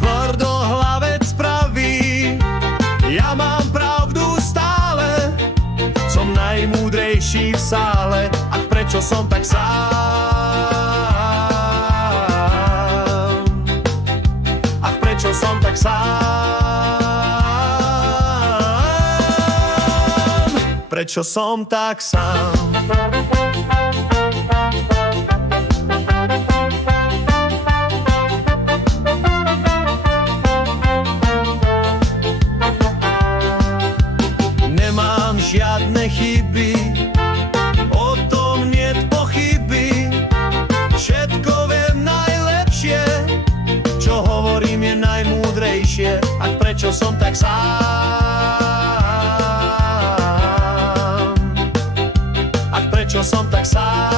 Tvrdohlavec pravý, ja mám pravdu stále, som najmúdrejší v sále. A prečo som tak sám? A prečo som tak sám? Prečo som tak sám? Žiadne chyby, o tom niet pochyby. Všetko viem najlepšie, čo hovorím je najmúdrejšie. A prečo som tak sám? A prečo som tak sám?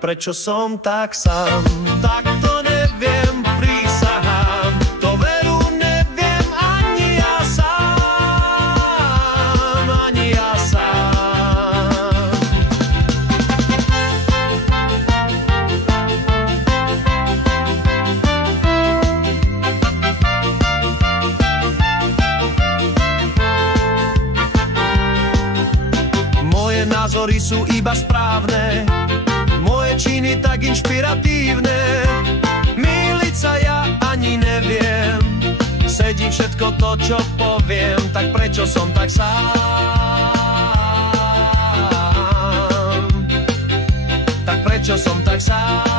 Prečo som tak sám? Tak to neviem, prísahám. To veru názory sú iba správne, moje činy tak inšpiratívne. Mýliť sa ja ani neviem, sedí všetko to, čo poviem. Tak prečo som tak sám? Tak prečo som tak sám?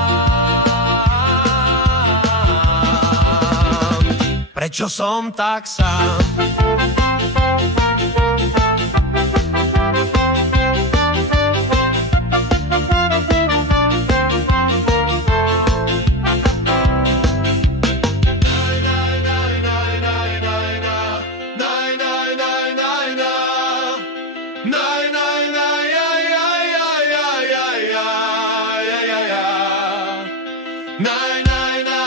Prečo som tak sám? Nine, nine, nine.